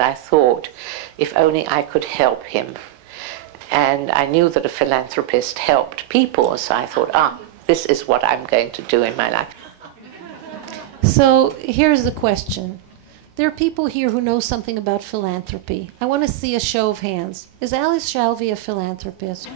I thought, if only I could help him. And I knew that a philanthropist helped people, so I thought, this is what I'm going to do in my life. So here's the question. There are people here who know something about philanthropy. I want to see a show of hands. Is Alice Shalvi a philanthropist?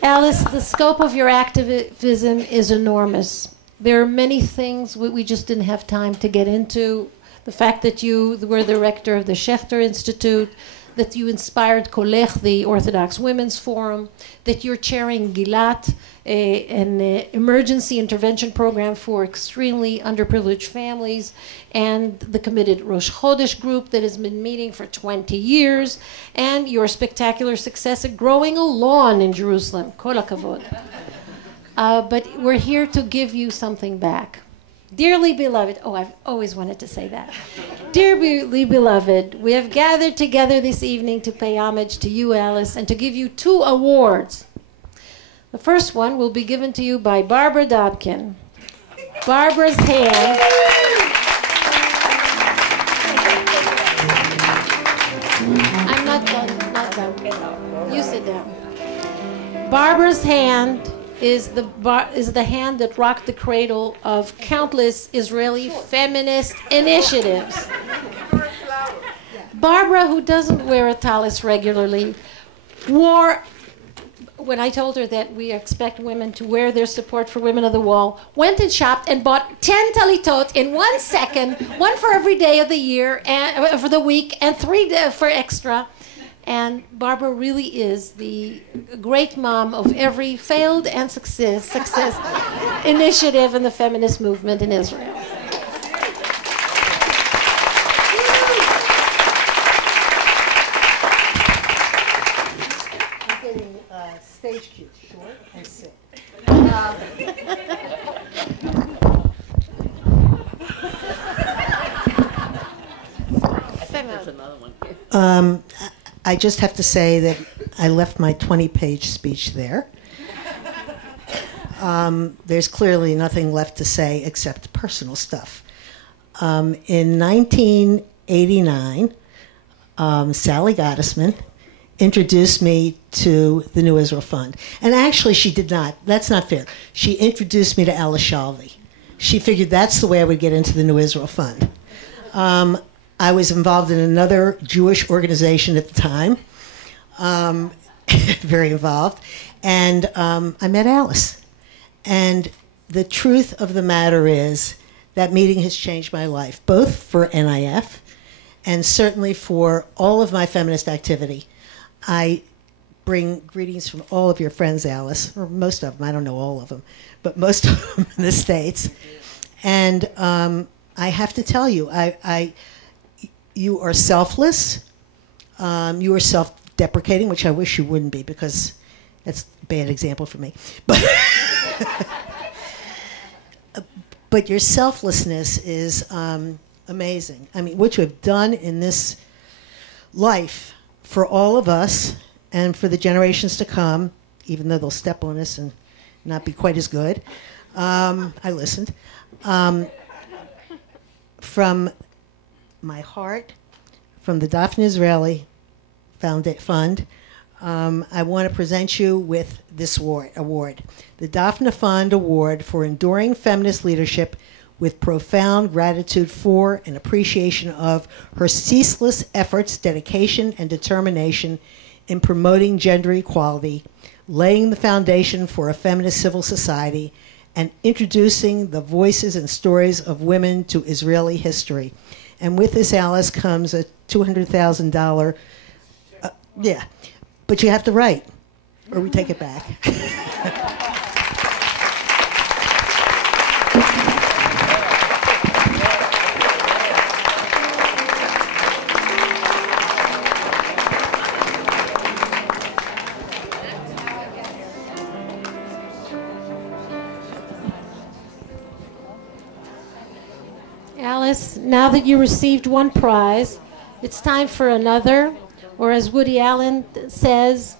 Alice, the scope of your activism is enormous. There are many things we just didn't have time to get into. The fact that you were the rector of the Schechter Institute, that you inspired Kolech, the Orthodox Women's Forum, that you're chairing Gilat, an emergency intervention program for extremely underprivileged families, and the committed Rosh Chodesh group that has been meeting for 20 years, and your spectacular success at growing a lawn in Jerusalem. Kol hakavod. But we're here to give you something back. Dearly beloved, I've always wanted to say that. Dearly beloved, we have gathered together this evening to pay homage to you, Alice, and to give you 2 awards. The first one will be given to you by Barbara Dobkin. Barbara's hand. I'm not done. You sit down. Barbara's hand is the hand that rocked the cradle of countless Israeli feminist initiatives. Barbara, who doesn't wear a talis regularly, wore, when I told her that we expect women to wear their support for Women of the Wall, went and shopped and bought 10 talitot in 1 second, 1 for every day of the year, and for the week, and 3 for extra. And Barbara really is the great mom of every failed and success initiative in the feminist movement in Israel. I'm getting stage cues, short and sit. There's another one. I just have to say that I left my 20-page speech there. There's clearly nothing left to say except personal stuff. In 1989, Sally Gottesman introduced me to the New Israel Fund. And actually, she did not. That's not fair. She introduced me to Alice Shalvi. She figured that's the way I would get into the New Israel Fund. I was involved in another Jewish organization at the time, very involved, and I met Alice. And the truth of the matter is that meeting has changed my life, both for NIF and certainly for all of my feminist activity. I bring greetings from all of your friends, Alice, or most of them. I don't know all of them, but most of them in the States. And I have to tell you, you are selfless. You are self-deprecating, which I wish you wouldn't be, because that's a bad example for me. But your selflessness is amazing. I mean, what you have done in this life for all of us and for the generations to come, even though they'll step on us and not be quite as good. I listened. From my heart, from the Daphne Israeli Fund, I want to present you with this award. The Daphne Fund Award for Enduring Feminist Leadership with profound gratitude for and appreciation of her ceaseless efforts, dedication, and determination in promoting gender equality, laying the foundation for a feminist civil society, and introducing the voices and stories of women to Israeli history. And with this, Alice, comes a $200,000, yeah, but you have to write, or we take it back. Alice, now that you received one prize, it's time for another, or as Woody Allen says,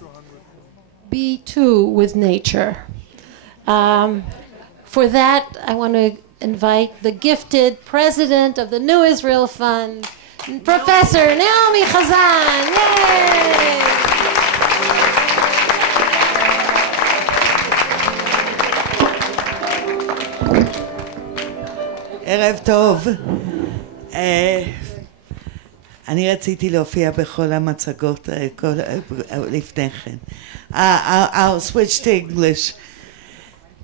be two with nature. For that, I want to invite the gifted president of the New Israel Fund, Professor Naomi Chazan. Yay! ערב טוב. אני רציתי להופיע בכל המצגות לפני כן. I'll switch to English.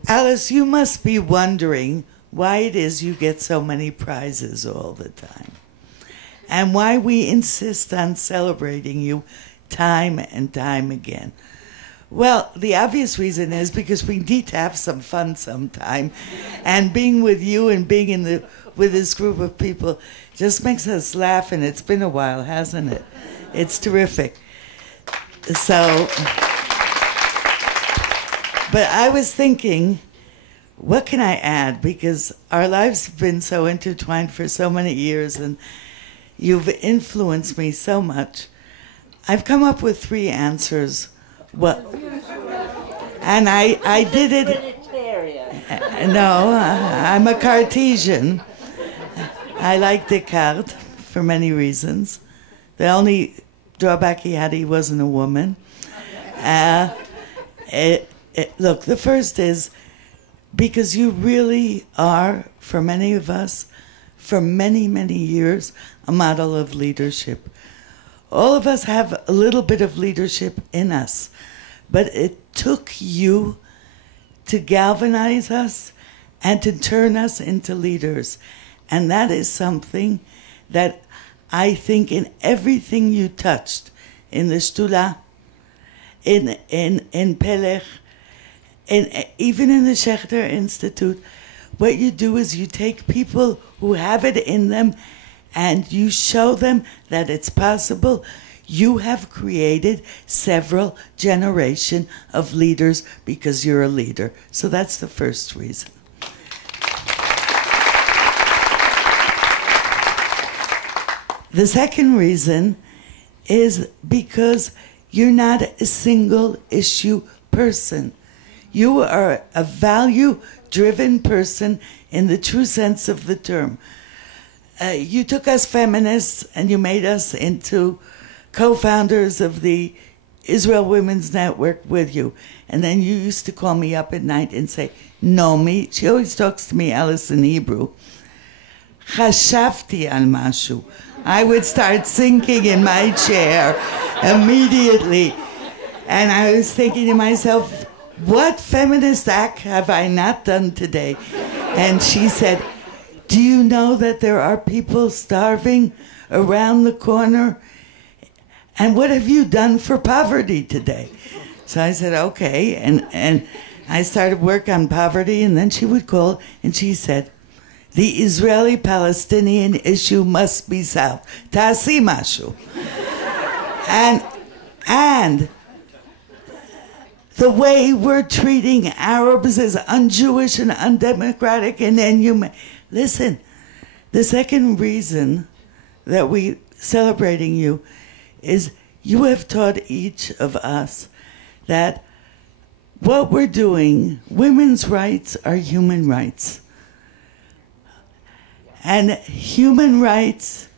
Alice, you must be wondering why it is you get so many prizes all the time, and why we insist on celebrating you time and time again. Well, the obvious reason is because we need to have some fun sometime, and being with you and being with this group of people just makes us laugh, and it's been a while, hasn't it? It's terrific. So, but I was thinking, what can I add? Because our lives have been so intertwined for so many years, and you've influenced me so much. I've come up with 3 answers. What? And I did it. No, I'm a Cartesian. I like Descartes for many reasons. The only drawback he had, he wasn't a woman. Look, the first is because you really are, for many of us, for many, many years, a model of leadership. All of us have a little bit of leadership in us, but it took you to galvanize us and to turn us into leaders. And that is something that I think in everything you touched, in the Shtula, in Pelech, even in the Schechter Institute, what you do is you take people who have it in them and you show them that it's possible. You have created several generations of leaders because you're a leader. So that's the first reason. The second reason is because you're not a single issue person. You are a value-driven person in the true sense of the term. You took us feminists and you made us into co-founders of the Israel Women's Network with you. And then you used to call me up at night and say, Nomi, she always talks to me, Alice, in Hebrew, Chashavti al mashu. I would start sinking in my chair immediately. And I was thinking to myself, what feminist act have I not done today? And she said, do you know that there are people starving around the corner? And what have you done for poverty today? So I said, okay. And I started work on poverty, and then she would call, and she said, the Israeli-Palestinian issue must be solved. Ta'asi mashu. And the way we're treating Arabs as un-Jewish and undemocratic and inhuman. Listen, the second reason that we're celebrating you is you have taught each of us that what we're doing, women's rights are human rights. And human rights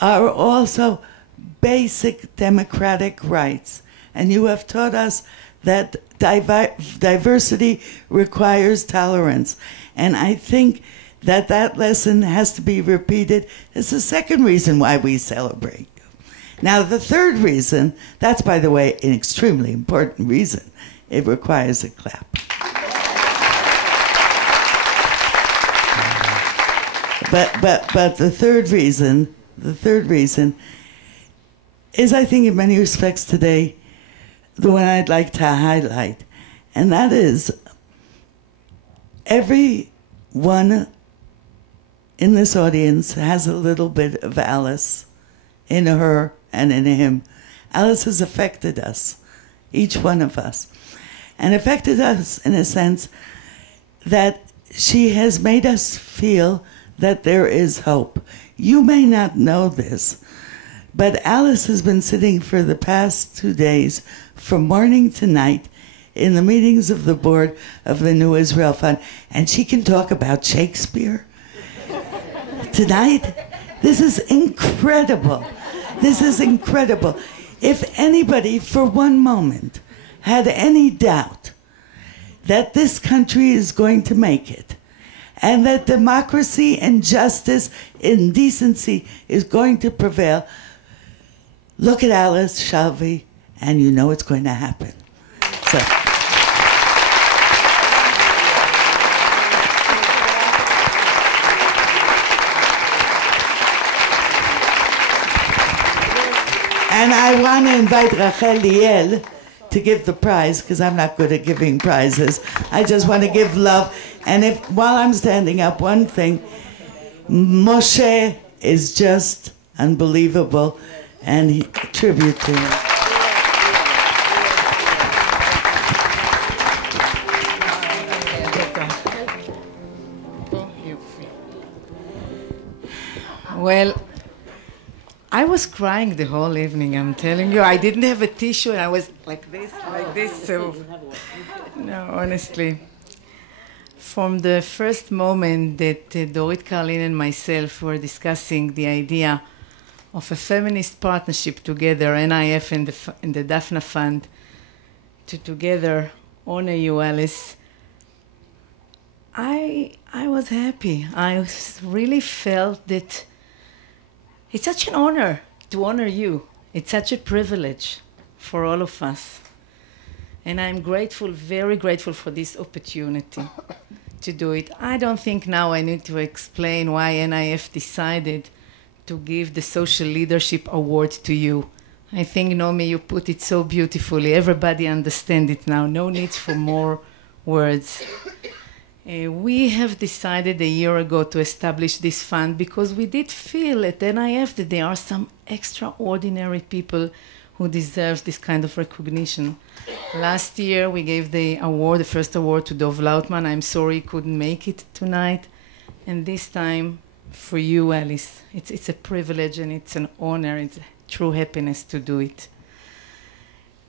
are also basic democratic rights. And you have taught us that diversity requires tolerance. And I think that that lesson has to be repeated. It's the second reason why we celebrate you. Now, the third reason, that's, by the way, an extremely important reason. It requires a clap. But the third reason is, I think, in many respects today, the one I'd like to highlight, and that is everyone in this audience has a little bit of Alice in her and in him. Alice has affected us, each one of us, and affected us in a sense that she has made us feel that there is hope. You may not know this, but Alice has been sitting for the past 2 days, from morning to night, in the meetings of the board of the New Israel Fund, and she can talk about Shakespeare tonight. This is incredible. This is incredible. If anybody for one moment had any doubt that this country is going to make it, and that democracy and justice and decency is going to prevail, look at Alice, Shalvi, and you know it's going to happen. So. And I want to invite Rachel Liel to give the prize, because I'm not good at giving prizes. I just want to give love. And if, while I'm standing up, one thing, Moshe is just unbelievable, and tribute to him. Well, I was crying the whole evening, I'm telling you. I didn't have a tissue, and I was like this, so... No, honestly. From the first moment that Dorit Karlin and myself were discussing the idea of a feminist partnership together, NIF and the Daphne Fund, to together honor you, Alice, I was happy. I really felt that it's such an honor to honor you. It's such a privilege for all of us. And I'm grateful, very grateful for this opportunity to do it. I don't think now I need to explain why NIF decided to give the Social Leadership Award to you. I think, Nomi, you put it so beautifully. Everybody understands it now. No need for more words. We have decided a year ago to establish this fund because we did feel at NIF that there are some extraordinary people who deserve this kind of recognition. Last year, we gave the award, the first award, to Dov Lautman. I'm sorry he couldn't make it tonight. And this time, for you, Alice, it's a privilege and it's an honor. It's a true happiness to do it.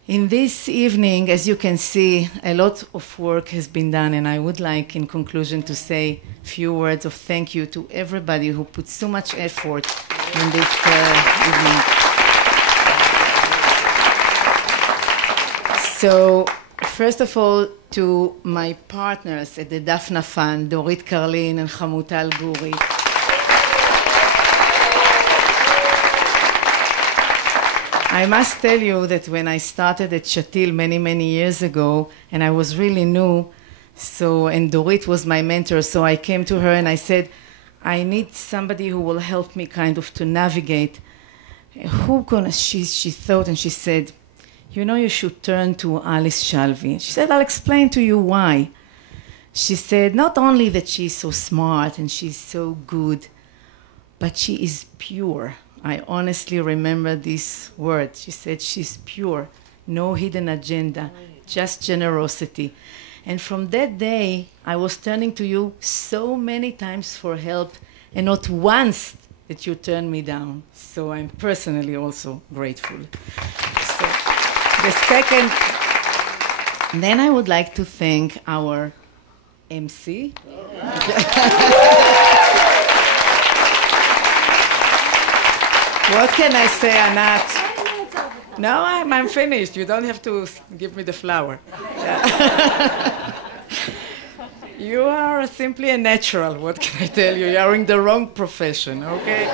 In this evening, as you can see, a lot of work has been done, and I would like, in conclusion, to say a few words of thank you to everybody who put so much effort in this evening. So, first of all, to my partners at the Daphne Fund, Dorit Karlin and Hamutal Guri. I must tell you that when I started at Shatil many, many years ago, and I was really new, and Dorit was my mentor, so I came to her and I said, I need somebody who will help me kind of to navigate. She thought and she said, you know, you should turn to Alice Shalvi. She said, I'll explain to you why. She said, not only that she's so smart and she's so good, but she is pure. I honestly remember this word. She said, she's pure, no hidden agenda, just generosity. And from that day, I was turning to you so many times for help, and not once that you turned me down. So I'm personally also grateful. So the second, then I would like to thank our MC. What can I say, Anat? No, I'm finished. You don't have to give me the flower. You are simply a natural. What can I tell you? You are in the wrong profession, okay?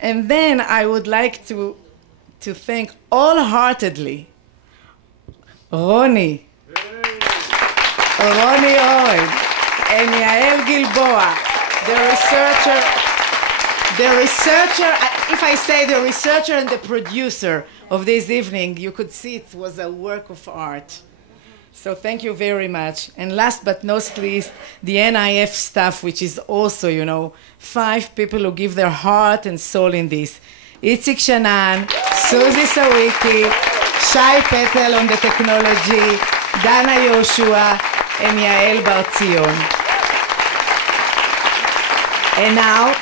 And then I would like to thank all-heartedly Ronnie Owen and Yael Gilboa, the researcher, if I say the researcher and the producer of this evening, you could see it was a work of art. So thank you very much. And last but not least, the NIF staff, which is also, 5 people who give their heart and soul in this. Itzik Shanan, Suzy Sawiki, Shai Petel on the technology, Dana Yoshua, and Yael Bar-Zion. And now,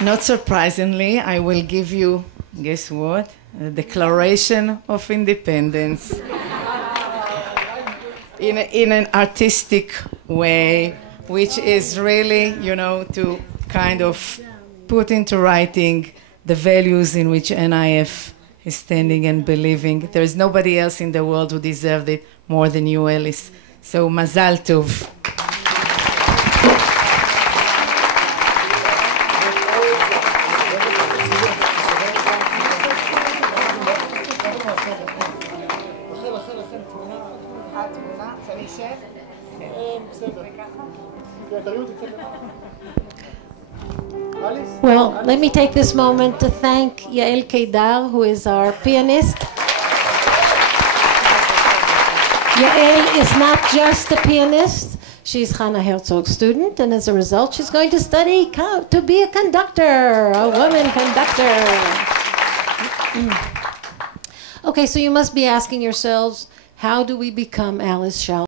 not surprisingly, I will give you, guess what? A Declaration of Independence. in an artistic way, which is really, to kind of put into writing the values in which NIF is standing and believing. There is nobody else in the world who deserved it more than you, Alice. So, Mazal Tov. Well, let me take this moment to thank Yael Kedar, who is our pianist. Yael is not just a pianist. She's Hannah Herzog's student, and as a result, she's going to study to be a conductor, a woman conductor. Okay, so you must be asking yourselves, how do we become Alice Shalvi?